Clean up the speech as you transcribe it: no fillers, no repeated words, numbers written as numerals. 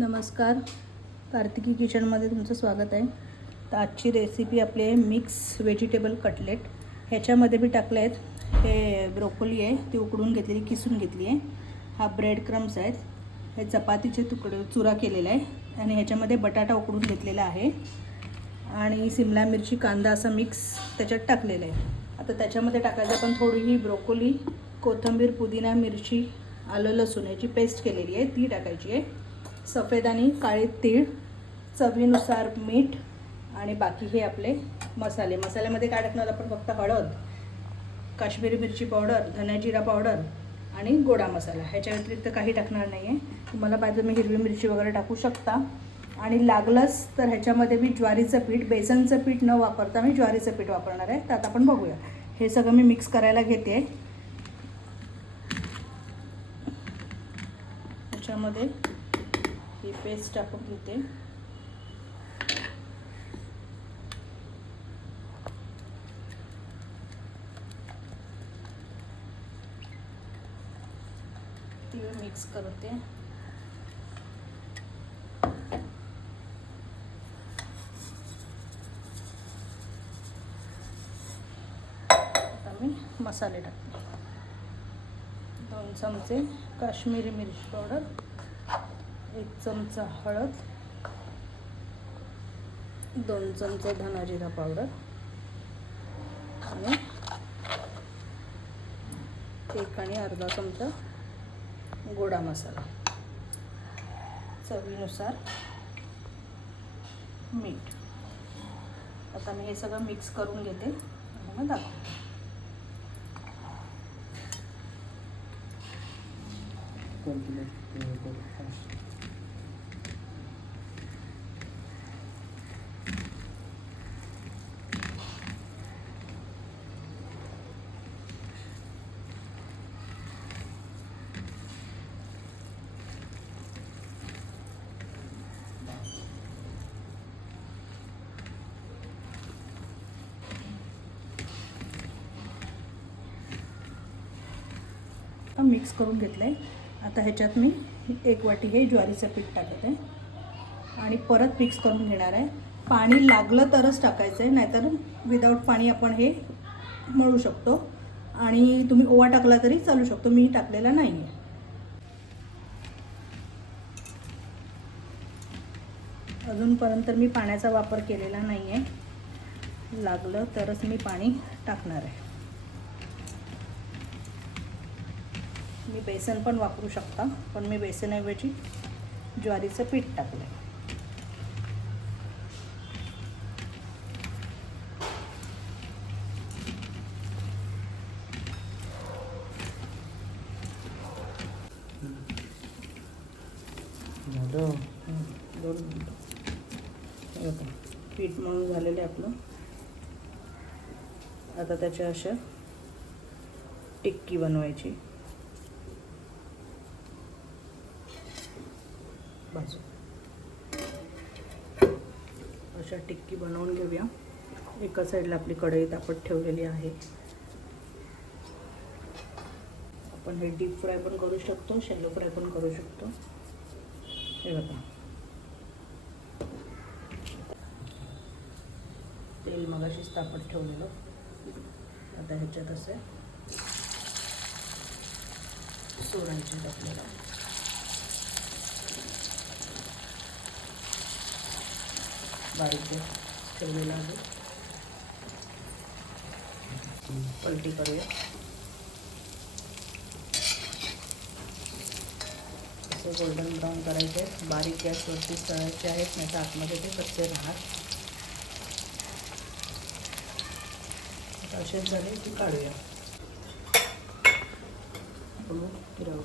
नमस्कार, कार्तिकी किचनमध्ये तुमचं स्वागत आहे. तर आजची रेसिपी आपली आहे मिक्स व्हेजिटेबल कटलेट. ह्याच्यामध्ये मी टाकले आहेत हे ब्रोकोली आहे, ती उकडून घेतलेली, किसून घेतली आहे. हा ब्रेड क्रम्स आहेत, हे चपातीचे तुकडे चुरा केलेला आहे आणि ह्याच्यामध्ये बटाटा उकडून घेतलेला आहे आणि शिमला मिरची कांदा असा मिक्स त्याच्यात टाकलेला आहे. आता त्याच्यामध्ये टाकायचं आपण थोडीही ब्रोकोली, कोथिंबीर, पुदिना, मिरची, आलं लसूण याची पेस्ट केलेली आहे ती टाकायची आहे. सफेद आणि काळे तीळ, चवीनुसार मीठ आणि बाकी हे आपले मसाले. मसाल्यामध्ये काय टाकणार आपण? फक्त हळद, काश्मीरी मिरची पावडर, धना जिरा पावडर आणि गोडा मसाला. ह्याच्या व्यतिरिक्त काही टाकणार नाही आहे. तुम्हाला पाहिजे मी हिरवी मिरची वगैरे टाकू शकता. आणि लागलंच तर ह्याच्यामध्ये मी ज्वारीचं पीठ, बेसनचं पीठ न वापरता मी ज्वारीचं पीठ वापरणार आहे. तर आता आपण बघूया. हे सगळं मी मिक्स करायला घेते. ह्याच्यामध्ये ही पेस्ट टाकून घेते. ती मिक्स करते. आता मी मसाले टाकते. 2 चमचे काश्मीरी मिरची पावडर, 1 चमचा हळद, 2 चमचे धना जिरा पावडर आणि 1 आणि अर्धा चमचा गोडा मसाला, चवीनुसार मीठ. आता मी हे सगळं मिक्स करून घेते आणि मग दाखवते. मिक्स करून घेतलं आहे. आता ह्याच्यात मी 1 वाटी हे ज्वारीचं पीठ टाकत आहे आणि परत मिक्स करून घेणार आहे. पाणी लागलं तरच टाकायचं आहे, नाहीतर विदाऊट पाणी आपण हे मळू शकतो. आणि तुम्ही ओवा टाकला तरी चालू शकतो, मी टाकलेला नाही आहे. अजूनपर्यंत मी पाण्याचा वापर केलेला नाही आहे. लागलं तरच मी पाणी टाकणार आहे. मी बेसन पण वापरू शकता, पण मी बेसनऐवजी ज्वारीचं पीठ टाकलं आहे. पीठ मळून झालेलं आहे आपलं. आता त्याच्या अशा टिक्की बनवायची. बाजू अशा टिक्की बनवून घेऊया. एका साईडला आपली कढई तापत ठेवलेली आहे. आपण हे डीप फ्राय पण करू शकतो, शॅलो फ्राय पण करू शकतो. हे बघा, तेल मगाशीच तापत ठेवलेलं. आता ह्याच्यात असे सोडायचे आपल्याला. बारीक ठेवलेला आहे. पलटी करूया. असे गोल्डन ब्राऊन करायचे. बारीक गॅसवरती तळायचे आहेत, नाही तर आतमध्ये ते कच्चे राहणार. असेच झाले की काढूया. फिरवू.